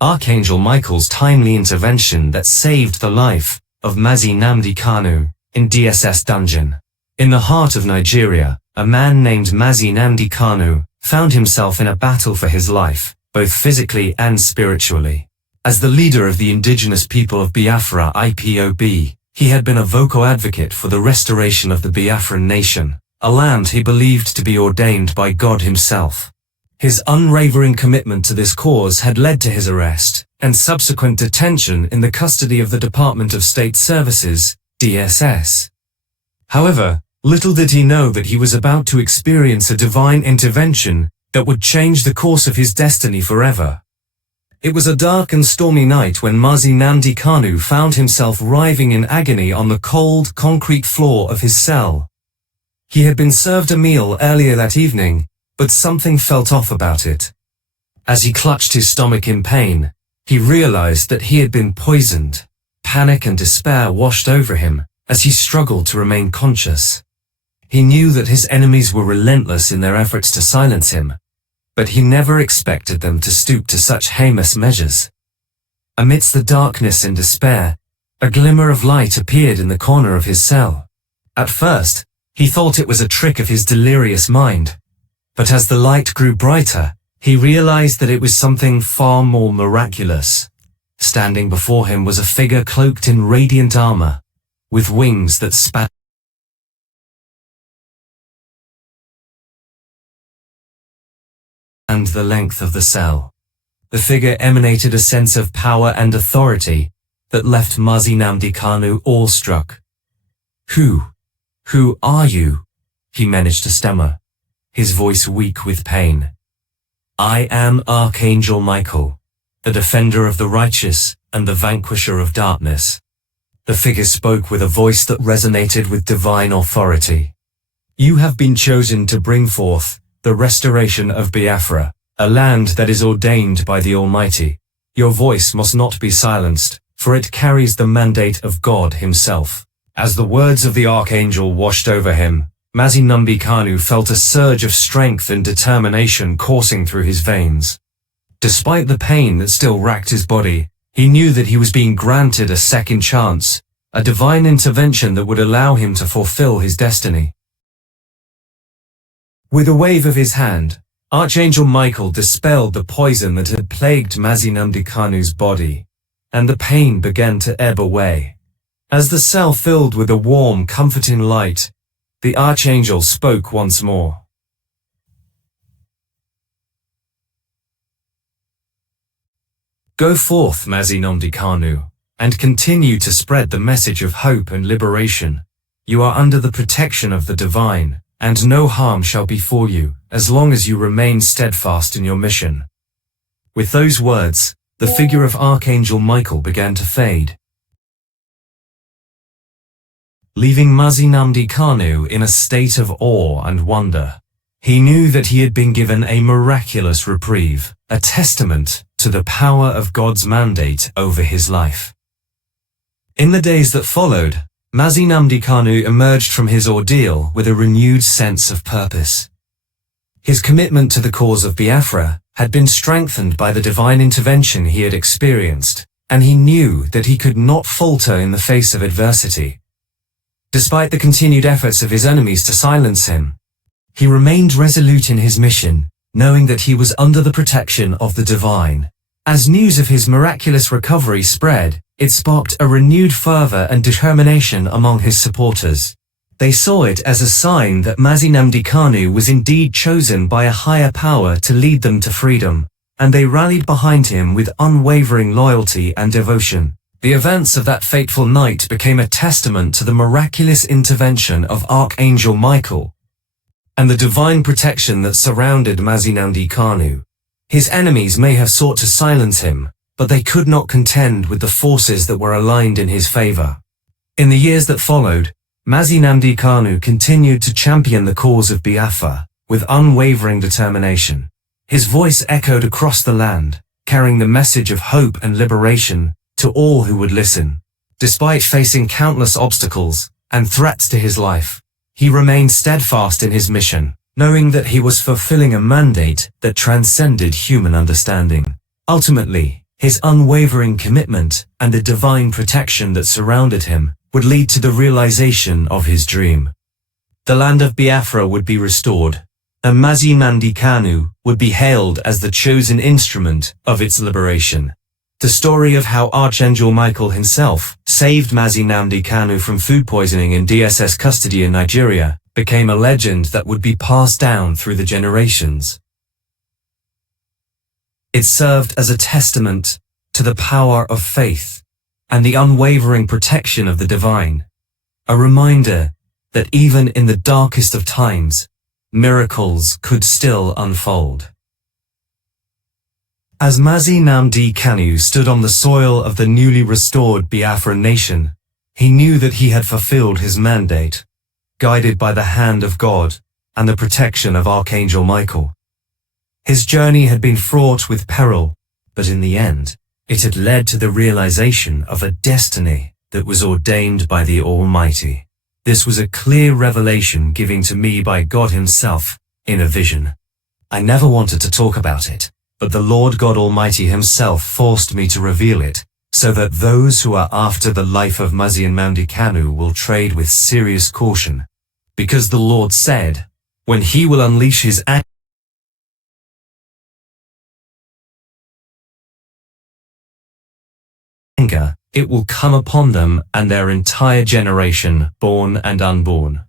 Archangel Michael's timely intervention that saved the life of Mazi Nnamdi Kanu in DSS Dungeon. In the heart of Nigeria, a man named Mazi Nnamdi Kanu found himself in a battle for his life, both physically and spiritually. As the leader of the indigenous people of Biafra IPOB, he had been a vocal advocate for the restoration of the Biafran nation, a land he believed to be ordained by God himself. His unwavering commitment to this cause had led to his arrest and subsequent detention in the custody of the Department of State Services, DSS. However, little did he know that he was about to experience a divine intervention that would change the course of his destiny forever. It was a dark and stormy night when Mazi Nnamdi Kanu found himself writhing in agony on the cold, concrete floor of his cell. He had been served a meal earlier that evening, but something felt off about it. As he clutched his stomach in pain, he realized that he had been poisoned. Panic and despair washed over him as he struggled to remain conscious. He knew that his enemies were relentless in their efforts to silence him, but he never expected them to stoop to such heinous measures. Amidst the darkness and despair, a glimmer of light appeared in the corner of his cell. At first, he thought it was a trick of his delirious mind, but as the light grew brighter, he realized that it was something far more miraculous. Standing before him was a figure cloaked in radiant armor, with wings that spanned the length of the cell. The figure emanated a sense of power and authority that left Mazi Nnamdi Kanu awestruck. Who are you?" he managed to stammer, his voice weak with pain. "I am Archangel Michael, the defender of the righteous and the vanquisher of darkness." The figure spoke with a voice that resonated with divine authority. "You have been chosen to bring forth the restoration of Biafra, a land that is ordained by the Almighty. Your voice must not be silenced, for it carries the mandate of God himself." As the words of the Archangel washed over him, Mazi Nnamdi Kanu felt a surge of strength and determination coursing through his veins. Despite the pain that still racked his body, he knew that he was being granted a second chance, a divine intervention that would allow him to fulfill his destiny. With a wave of his hand, Archangel Michael dispelled the poison that had plagued Mazi Nnamdi Kanu's body, and the pain began to ebb away. As the cell filled with a warm, comforting light, the Archangel spoke once more. "Go forth, Mazi Nnamdi Kanu, and continue to spread the message of hope and liberation. You are under the protection of the divine, and no harm shall befall you, as long as you remain steadfast in your mission." With those words, the figure of Archangel Michael began to fade, leaving Mazi Nnamdi Kanu in a state of awe and wonder. He knew that he had been given a miraculous reprieve, a testament to the power of God's mandate over his life. In the days that followed, Mazi Nnamdi Kanu emerged from his ordeal with a renewed sense of purpose. His commitment to the cause of Biafra had been strengthened by the divine intervention he had experienced, and he knew that he could not falter in the face of adversity. Despite the continued efforts of his enemies to silence him, he remained resolute in his mission, knowing that he was under the protection of the divine. As news of his miraculous recovery spread, it sparked a renewed fervor and determination among his supporters. They saw it as a sign that Mazi Nnamdi Kanu was indeed chosen by a higher power to lead them to freedom, and they rallied behind him with unwavering loyalty and devotion. The events of that fateful night became a testament to the miraculous intervention of Archangel Michael and the divine protection that surrounded Mazi Nnamdi Kanu. His enemies may have sought to silence him, but they could not contend with the forces that were aligned in his favor. In the years that followed, Mazi Nnamdi Kanu continued to champion the cause of Biafra with unwavering determination. His voice echoed across the land, carrying the message of hope and liberation to all who would listen. Despite facing countless obstacles and threats to his life, he remained steadfast in his mission, knowing that he was fulfilling a mandate that transcended human understanding. Ultimately, His unwavering commitment and the divine protection that surrounded him would lead to the realization of his dream. The land of Biafra would be restored, and Mazi Nnamdi Kanu would be hailed as the chosen instrument of its liberation. The story of how Archangel Michael himself saved Mazi Nnamdi Kanu from food poisoning in DSS custody in Nigeria became a legend that would be passed down through the generations. It served as a testament to the power of faith and the unwavering protection of the divine, a reminder that even in the darkest of times, miracles could still unfold. As Mazi Nnamdi Kanu stood on the soil of the newly restored Biafran nation, he knew that he had fulfilled his mandate, guided by the hand of God and the protection of Archangel Michael. His journey had been fraught with peril, but in the end, it had led to the realization of a destiny that was ordained by the Almighty. This was a clear revelation given to me by God Himself in a vision. I never wanted to talk about it, but the Lord God Almighty Himself forced me to reveal it, so that those who are after the life of Mazi Nnamdi Kanu will trade with serious caution. Because the Lord said, when He will unleash His anger, it will come upon them and their entire generation, born and unborn.